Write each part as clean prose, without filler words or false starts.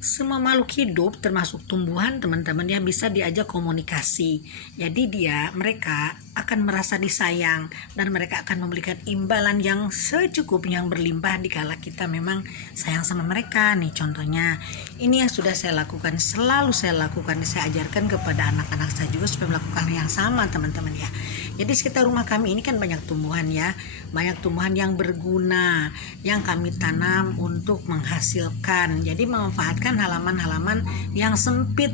Semua makhluk hidup termasuk tumbuhan teman-teman ya bisa diajak komunikasi. Jadi mereka akan merasa disayang dan mereka akan memberikan imbalan yang secukupnya, yang berlimpah dikala kita memang sayang sama mereka. Nih contohnya, ini yang sudah saya lakukan, selalu saya lakukan, saya ajarkan kepada anak-anak saya juga supaya melakukan yang sama teman-teman ya. Jadi sekitar rumah kami ini kan banyak tumbuhan ya, banyak tumbuhan yang berguna yang kami tanam untuk menghasilkan. Jadi memanfaatkan halaman-halaman yang sempit.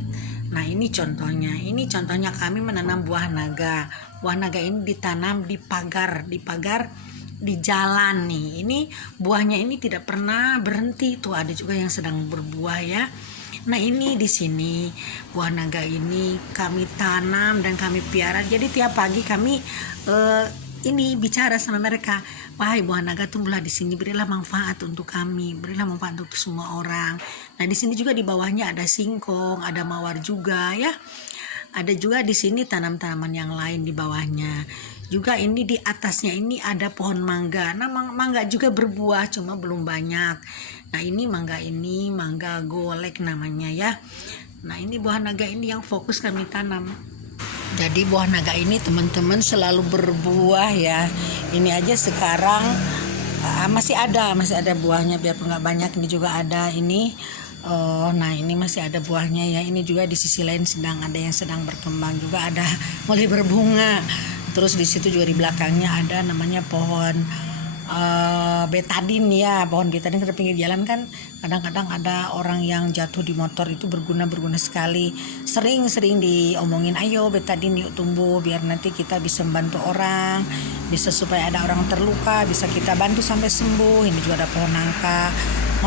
Nah ini contohnya kami menanam buah naga. Buah naga ini ditanam di pagar di jalan nih. Ini buahnya ini tidak pernah berhenti, tuh ada juga yang sedang berbuah ya. Nah ini di sini buah naga ini kami tanam dan kami piara. Jadi tiap pagi kami ini bicara sama mereka, wahai buah naga tumbuhlah di sini, berilah manfaat untuk kami, berilah manfaat untuk semua orang. Nah di sini juga di bawahnya ada singkong, ada mawar juga ya. Ada juga di sini tanam-tanaman yang lain di bawahnya. Juga ini di atasnya ini ada pohon mangga. Nah mangga juga berbuah cuma belum banyak. Nah ini mangga golek namanya ya. Nah ini buah naga ini yang fokus kami tanam. Jadi buah naga ini teman-teman selalu berbuah ya. Ini aja sekarang masih ada buahnya, biarpun nggak banyak. Ini juga ada ini. Nah ini masih ada buahnya ya. Ini juga di sisi lain ada yang sedang berkembang, juga ada mulai berbunga. Terus di situ juga di belakangnya ada namanya pohon betadin ya. Pohon betadin ke pinggir jalan kan kadang-kadang ada orang yang jatuh di motor, itu berguna sekali. Sering diomongin, ayo betadin yuk tumbuh biar nanti kita bisa membantu orang, bisa supaya ada orang terluka bisa kita bantu sampai sembuh. Ini juga ada pohon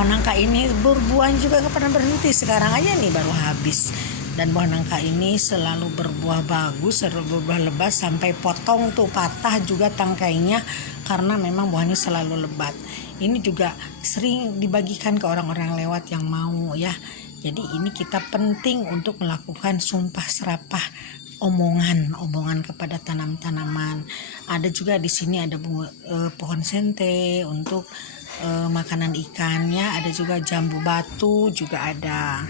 nangka ini berbuah juga gak pernah berhenti, sekarang aja nih baru habis. Dan buah nangka ini selalu berbuah bagus, selalu berbuah lebat sampai potong tuh patah juga tangkainya karena memang buahnya selalu lebat. Ini juga sering dibagikan ke orang-orang lewat yang mau ya. Jadi ini kita penting untuk melakukan sumpah serapah omongan kepada tanam-tanaman. Ada juga di sini ada pohon sente untuk makanan ikannya, ada juga jambu batu juga ada.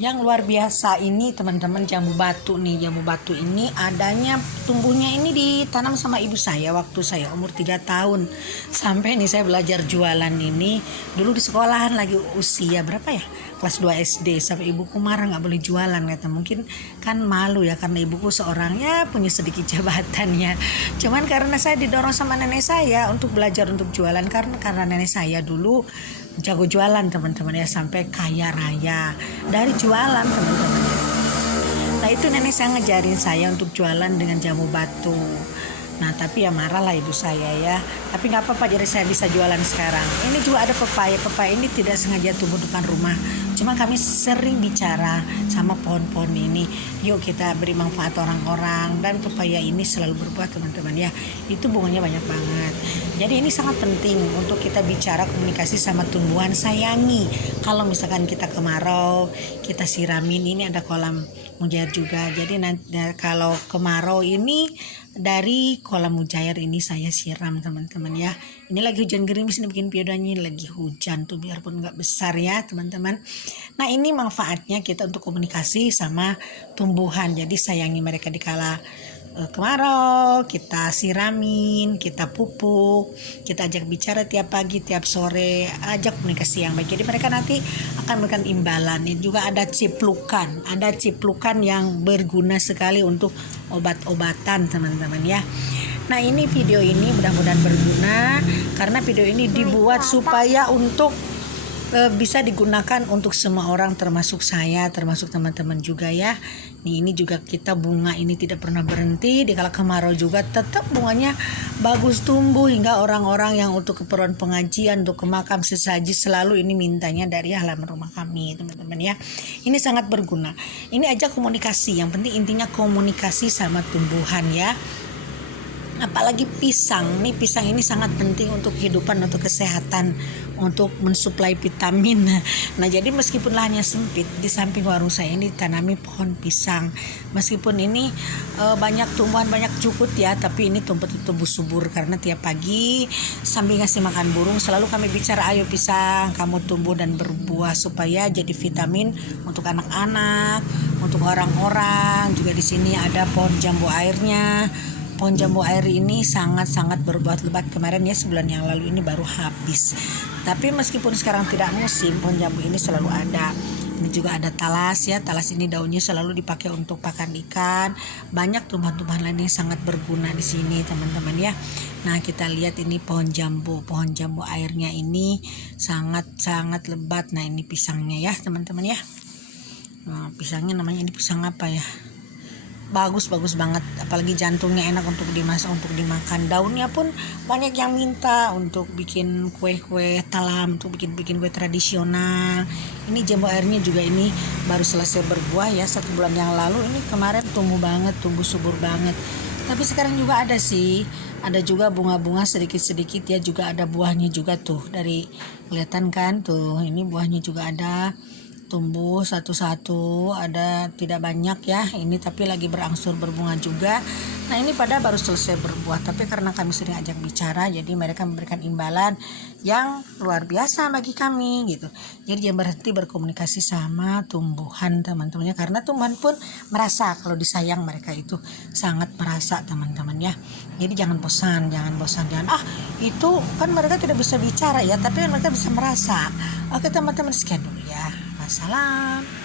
Yang luar biasa ini teman-teman jambu batu nih. Jambu batu ini adanya tumbuhnya ini ditanam sama ibu saya waktu saya umur 3 tahun. Sampai nih saya belajar jualan ini dulu di sekolahan, lagi usia berapa ya? Kelas 2 SD. Sampai ibuku marah nggak boleh jualan, kata mungkin kan malu ya karena ibuku seorang ya punya sedikit jabatan ya. Cuman karena saya didorong sama nenek saya untuk belajar untuk jualan, karena nenek saya dulu jago jualan teman-teman ya, sampai kaya raya dari jualan teman-teman. Nah itu nenek saya ngajarin saya untuk jualan dengan jamu batu. Nah tapi ya marah lah ibu saya ya, tapi nggak apa-apa, jadi saya bisa jualan sekarang. Ini juga ada pepaya ini tidak sengaja tumbuh depan rumah, cuma kami sering bicara sama pohon-pohon ini, yuk kita beri manfaat orang-orang. Dan pepaya ini selalu berbuah teman-teman ya, itu bunganya banyak banget. Jadi ini sangat penting untuk kita bicara, komunikasi sama tumbuhan, sayangi. Kalau misalkan kita kemarau, kita siramin. Ini ada kolam mujair juga, jadi nanti kalau kemarau ini dari kolam mujair ini saya siram teman-teman ya. Ini lagi hujan gerimis, ini bikin piodanya lagi hujan tuh, biarpun nggak besar ya teman-teman. Nah ini manfaatnya kita untuk komunikasi sama tumbuhan. Jadi sayangi mereka dikala kemarau, kita siramin, kita pupuk, kita ajak bicara tiap pagi, tiap sore, ajak komunikasi yang baik. Jadi mereka nanti akan memberikan imbalan. Ini juga ada ciplukan yang berguna sekali untuk obat-obatan teman-teman ya. Nah ini video ini mudah-mudahan berguna, karena video ini dibuat supaya untuk bisa digunakan untuk semua orang, termasuk saya, termasuk teman-teman juga ya. Ini juga kita bunga ini tidak pernah berhenti, di kala kemarau juga tetap bunganya bagus tumbuh, hingga orang-orang yang untuk keperluan pengajian, untuk ke makam sesaji selalu ini mintanya dari halaman rumah kami teman-teman ya. Ini sangat berguna. Ini aja komunikasi, yang penting intinya komunikasi sama tumbuhan ya. Apalagi pisang ini sangat penting untuk kehidupan, untuk kesehatan, untuk mensuplai vitamin. Nah, jadi meskipun lahannya sempit, di samping warung saya ini ditanami pohon pisang. Meskipun ini banyak tumbuhan, banyak cukut ya, tapi ini tumbuh subur karena tiap pagi sambil ngasih makan burung selalu kami bicara, ayo pisang kamu tumbuh dan berbuah supaya jadi vitamin untuk anak-anak, untuk orang-orang. Juga di sini ada pohon jambu airnya. Pohon jambu air ini sangat-sangat berbuah lebat. Kemarin ya, sebulan yang lalu ini baru habis. Tapi meskipun sekarang tidak musim, pohon jambu ini selalu ada. Ini juga ada talas ya. Talas ini daunnya selalu dipakai untuk pakan ikan. Banyak tumbuhan-tumbuhan lain yang sangat berguna di sini, teman-teman ya. Nah, kita lihat ini pohon jambu. Pohon jambu airnya ini sangat-sangat lebat. Nah, ini pisangnya ya, teman-teman ya. Nah, pisangnya namanya ini pisang apa ya? Bagus banget, apalagi jantungnya enak untuk dimasak, untuk dimakan. Daunnya pun banyak yang minta untuk bikin kue-kue talam, untuk bikin kue tradisional. Ini jambu airnya juga ini baru selesai berbuah ya 1 bulan yang lalu. Ini kemarin tumbuh banget, tumbuh subur banget. Tapi sekarang juga ada sih, ada juga bunga-bunga sedikit-sedikit ya, juga ada buahnya juga tuh. Dari kelihatan kan tuh, ini buahnya juga ada. Tumbuh satu-satu, ada tidak banyak ya ini, tapi lagi berangsur berbunga juga. Nah, ini pada baru selesai berbuah, tapi karena kami sering ajak bicara, jadi mereka memberikan imbalan yang luar biasa bagi kami gitu. Jadi jangan berhenti berkomunikasi sama tumbuhan, teman-temannya, karena tumbuhan pun merasa kalau disayang. Mereka itu sangat merasa, teman-teman ya. Jadi jangan bosan, jangan itu kan mereka tidak bisa bicara ya, tapi mereka bisa merasa. Oke teman-teman, sekian dulu ya. Wassalam.